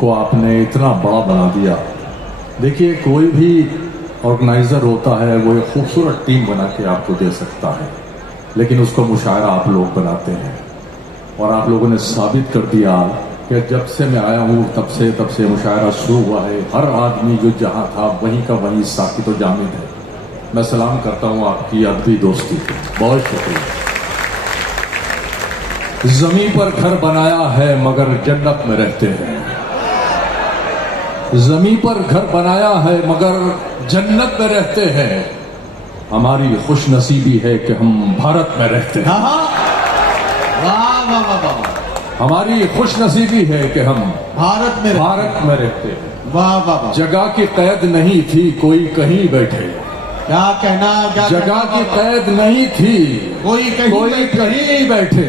को आपने इतना बड़ा बना दिया। देखिए, कोई भी ऑर्गेनाइजर होता है वो एक खूबसूरत टीम बना के आपको दे सकता है, लेकिन उसका मुशायरा आप लोग बनाते हैं। और आप लोगों ने साबित कर दिया कि जब से मैं आया हूँ तब से मुशायरा शुरू हुआ है। हर आदमी जो जहाँ था वहीं का वहीं साकित और जामिद है। मैं सलाम करता हूँ आपकी अदबी दोस्ती को, बहुत शुक्रिया। जमीन पर घर बनाया है मगर जन्नत में रहते हैं। जमीन पर घर बनाया है मगर जन्नत में रहते हैं। हमारी खुश नसीबी है कि हम भारत में रहते हैं। वाह वाह वाह वाह। हमारी खुश नसीबी है कि हम भारत में रहते हैं। वाह वाह वाह। जगह की कैद नहीं थी, कोई कहीं बैठे। क्या कहना, क्या जगह की कैद नहीं थी, कोई कहीं बैठे।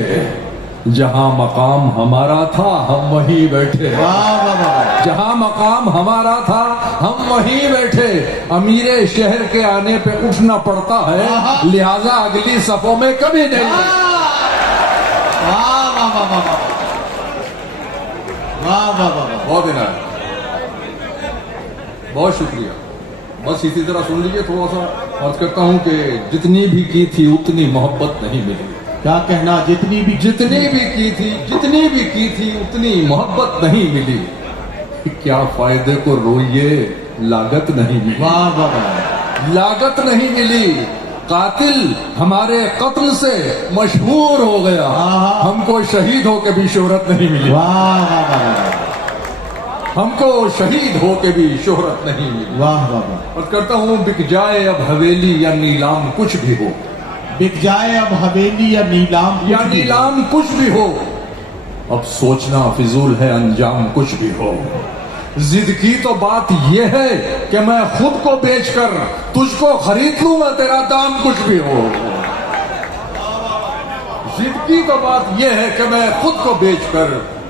जहां मकाम हमारा था हम वहीं बैठे। वाह वाह वाह। जहां मकाम हमारा था हम वहीं बैठे। अमीरे शहर के आने पे उठना पड़ता है, लिहाजा अगली सफों में कभी नहीं। वाह वाह वाह वाह वाह वाह वाह। बहुत दिन आया, बहुत शुक्रिया। बस इसी तरह सुन लीजिए। थोड़ा सा अर्ज करता हूं कि जितनी भी की थी उतनी मोहब्बत नहीं मिली। क्या कहना, जितनी भी की थी उतनी मोहब्बत नहीं मिली। क्या फायदे को रोइए, लागत नहीं मिली। वाह वाह वाह। लागत नहीं मिली। कातिल हमारे कत्ल से मशहूर हो गया, हमको शहीद होके भी शोहरत नहीं मिली। वाह वाह वाह। हमको शहीद होके भी शोहरत नहीं मिली। वाह वाह वाह। और करता हूँ बिक जाए अब हवेली या नीलाम कुछ भी हो। बिक जाए अब हवेली या नीलाम कुछ भी हो। अब सोचना फिजूल है, अंजाम कुछ भी हो। जिद की तो बात यह है कि मैं खुद को बेचकर तुझको खरीद लूंगा, तेरा दाम कुछ भी हो। जिद की तो बात यह है कि मैं खुद को बेचकर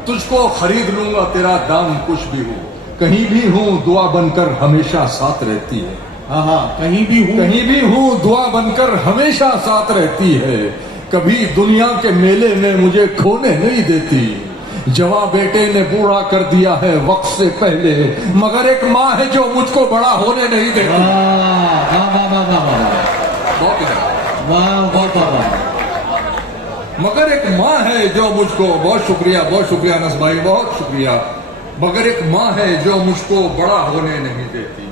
तुझको खरीद लूंगा, तेरा दाम कुछ भी हो। कहीं भी हूँ दुआ बनकर हमेशा साथ रहती है। कहीं भी हूँ दुआ बनकर हमेशा साथ रहती है। कभी दुनिया के मेले में मुझे खोने नहीं देती। जवां बेटे ने बूढ़ा कर दिया है वक्त से पहले, मगर एक माँ है जो मुझको बड़ा होने नहीं देती। मगर एक माँ है जो मुझको, बहुत शुक्रिया अनस भाई, बहुत शुक्रिया। मगर एक माँ है जो मुझको बड़ा होने नहीं देती।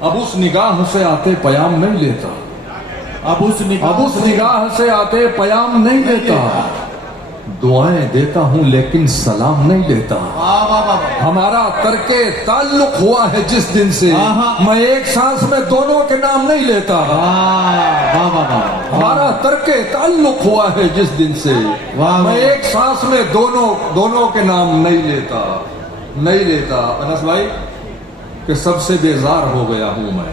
अब उस निगाह से आते पयाम नहीं लेता। अब उस निगाह से आते पयाम नहीं लेता। दुआएं देता हूँ लेकिन सलाम नहीं लेता। हमारा तर्के ताल्लुक हुआ है जिस दिन से, मैं एक सांस में दोनों के नाम नहीं लेता। हमारा तर्के ताल्लुक हुआ है जिस दिन से, मैं एक सांस में दोनों के नाम नहीं लेता। अनस भाई कि सबसे बेजार हो गया हूं मैं,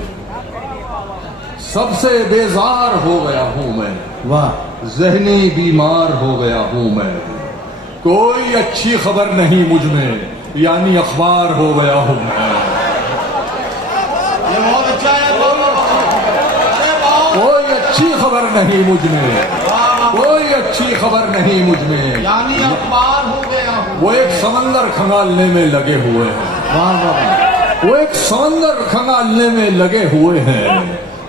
सबसे बेजार हो गया हूं मैं। वाह। ज़हनी बीमार हो गया हूं मैं। कोई अच्छी खबर नहीं मुझ में, यानी अखबार हो गया हूं मैं। ये बहुत अच्छा है। कोई अच्छी खबर नहीं मुझ में, कोई अच्छी खबर नहीं मुझ में, यानी अखबार हो गया हूं। वो एक समंदर खंगालने में लगे हुए हैं। वाह वाह। वो एक समंदर खंगालने में लगे हुए हैं,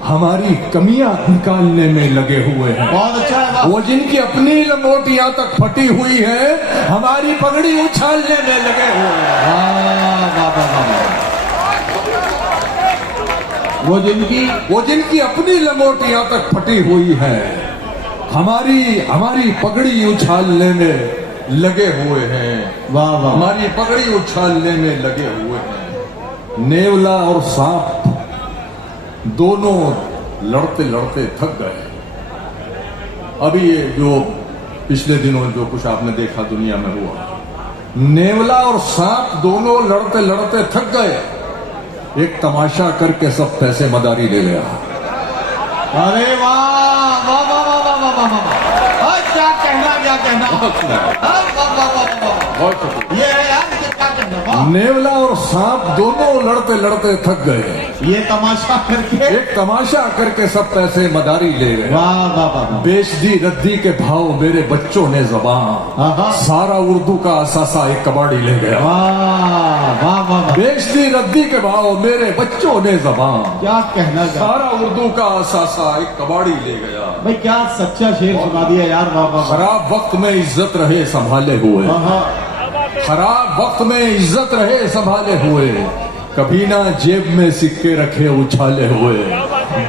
हमारी कमियां निकालने में लगे हुए हैं। बहुत अच्छा है। वो जिनकी अपनी लंगोटियां तक फटी हुई है, हमारी पगड़ी उछालने में लगे हुए हैं। वो जिनकी अपनी लंगोटियां तक फटी हुई है, हमारी पगड़ी उछालने में लगे हुए हैं। वाह वाह। हमारी पगड़ी उछालने में लगे हुए हैं। नेवला और सांप दोनों लड़ते लड़ते थक गए। अभी ये जो पिछले दिनों जो कुछ आपने देखा दुनिया में हुआ, नेवला और सांप दोनों लड़ते लड़ते थक गए। एक तमाशा करके सब पैसे मदारी ले गया। अरे वाह वाह वाह वाह वाह वाह वाह। क्या कहना, क्या कहना। बहुत शुक्रिया। ये है यार। ये क्या कहना, वाह। नेवला और सांप दोनों लड़ते लड़ते थक गए। ये तमाशा करके, एक तमाशा करके सब पैसे मदारी ले गए। वाह वाह वाह वाह। बेच दी रद्दी के भाव मेरे बच्चों ने जबान, आहा। सारा उर्दू का असासा एक कबाड़ी ले गया। वाह वाह वाह वाह। बेच दी रद्दी के भाव मेरे बच्चों ने जबान, क्या कहना चाह, सारा उर्दू का असासा एक कबाड़ी ले गया। भाई क्या सच्चा शेर सुना दिया यार, वाह वाह वाह। खराब वक्त में इज्जत रहे संभाले हुए, आहा। खराब वक्त में इज्जत रहे संभाले हुए, कभी ना जेब में सिक्के रखे उछाले हुए।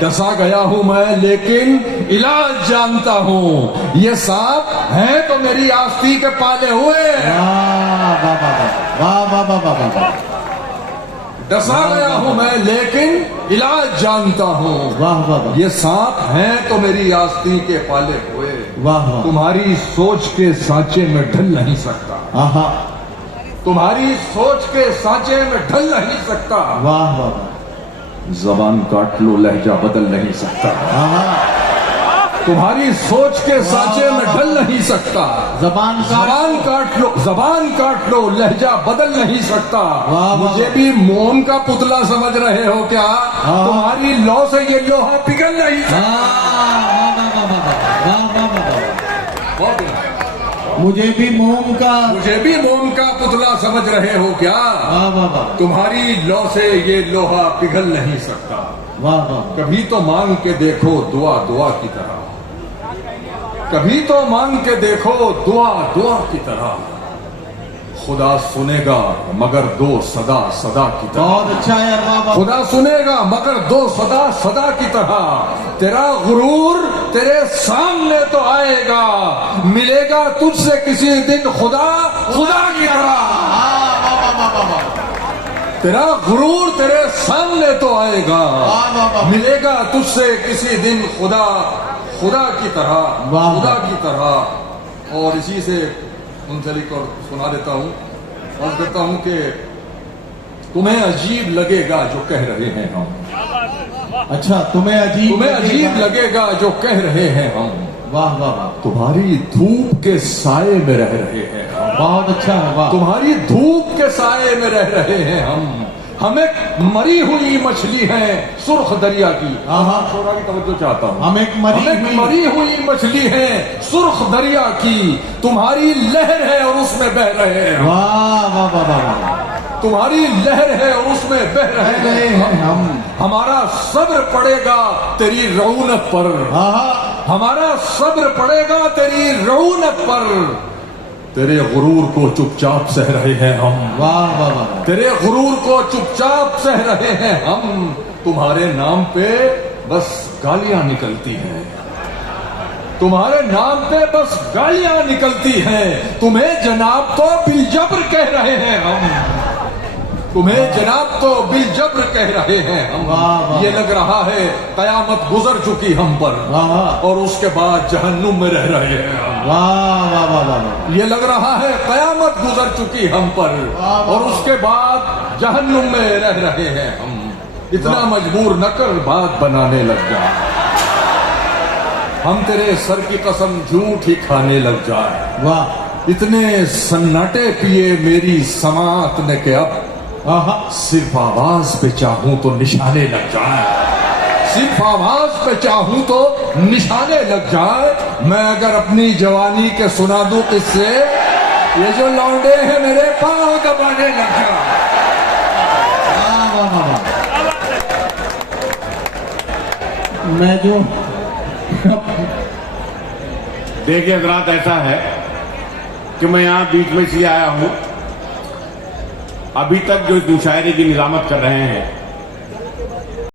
डसा गया हूं मैं लेकिन इलाज जानता हूं, ये सांप है तो मेरी आस्ती के पाले हुए। वाह वाह वाह वाह वाह वाह वाह वाह वाह। डसा गया हूं मैं लेकिन इलाज जानता हूं, वाह वाह वाह। ये सांप है तो मेरी आस्ती के पाले हुए। वाह वाह। तुम्हारी सोच के सांचे में ढल नहीं सकता, आहा। तुम्हारी सोच के सांचे में ढल नहीं सकता। वाह वाह वाह। जबान काट लो लहजा बदल नहीं सकता, आहा। तुम्हारी सोच के सांचे में ढल नहीं सकता। जबान का, जबान काट लो, जबान काट लो लहजा बदल नहीं सकता। वाह। मुझे भी मोम का पुतला समझ रहे हो क्या? हाँ। तुम्हारी लौ से ये लोहा पिघल नहीं सकता। वाह वाह वाह वाह वाह वाह वाह वाह। बहुत है। मुझे भी मोम का, मुझे भी मोम का पुतला समझ रहे हो क्या? वाह वाह वाह तुम्हारी लौ से ये लोहा पिघल नहीं सकता। वाह वाह। कभी तो मांग के देखो दुआ दुआ की तरह, कभी तो मांग के देखो दुआ दुआ की तरह। खुदा सुनेगा मगर दो सदा सदा की तरह। बहुत अच्छा है यार, वाह वाह। खुदा सुनेगा मगर दो सदा सदा की तरह। तेरा गुरूर तेरे सामने तो आएगा, मिलेगा तुझसे किसी दिन खुदा खुदा की तरह। वाह वाह वाह वाह वाह। तेरा गुरूर तेरे सामने तो आएगा, वाह वाह वाह। मिलेगा तुझसे किसी दिन खुदा खुदा की तरह, वाह। खुदा की तरह। और इसी से मुंसलिक और सुना देता हूं, और कहता हूं कि तुम्हें अजीब लगेगा जो कह रहे हैं हम, अच्छा, तुम्हें अजीब लगेगा जो कह रहे हैं हम। वाह वाह वाह। तुम्हारी धूप के साए में रह रहे हैं हम, बहुत अच्छा है, वाह। तुम्हारी धूप के साए में रह रहे हैं हम एक मरी हुई मछली है सुर्ख दरिया की। आहा। थोड़ा की तवज्जो चाहता हूँ। हम एक मरी हुई मछली है सुर्ख दरिया की, तुम्हारी लहर है और उसमें बह रहे हैं। वाह वाह वाह वाह वाह। तुम्हारी लहर है और उसमें बह रहे हैं हम। हमारा सब्र पड़ेगा तेरी रौनक पर, आहा। हमारा सब्र पड़ेगा तेरी रौनक पर। तेरे गुरूर को चुपचाप सह रहे हैं हम, वाह वाह वाह। तेरे गुरूर को चुपचाप सह रहे हैं हम। तुम्हारे नाम पे बस गालियां निकलती हैं, तुम्हारे नाम पे बस गालियां निकलती हैं। तुम्हें जनाब तो बिलजब्र कह रहे हैं हम, तुम्हें जनाब तो बिलजब्र कह रहे हैं हम। वाह वाह। ये लग रहा है कयामत गुजर चुकी हम पर, वाह और उसके बाद जहन्नुम में रह रहे हैं हम। वाह वाह वाह वाह। ये लग रहा है कयामत गुजर चुकी हम पर, और उसके बाद जहन्नुम में रह रहे हैं हम। इतना मजबूर न कर बात बनाने लग जा, हम तेरे सर की कसम झूठ ही खाने लग जाए। वाह। इतने सन्नाटे पिए मेरी समात ने के अब आहा। सिर्फ आवाज पे चाहूं तो निशाने लग जाए, सिर्फ आवाज पे चाहूं तो निशाने लग जाए। मैं अगर अपनी जवानी के सुना दूं किससे, ये जो लौंडे हैं मेरे पांव दबाने लग जाए। वाह वाह वाह। मैं जो देखिए हजरात, ऐसा है कि मैं यहाँ बीच में इसलिए आया हूँ, अभी तक जो इस मुशायरे की निजामत कर रहे हैं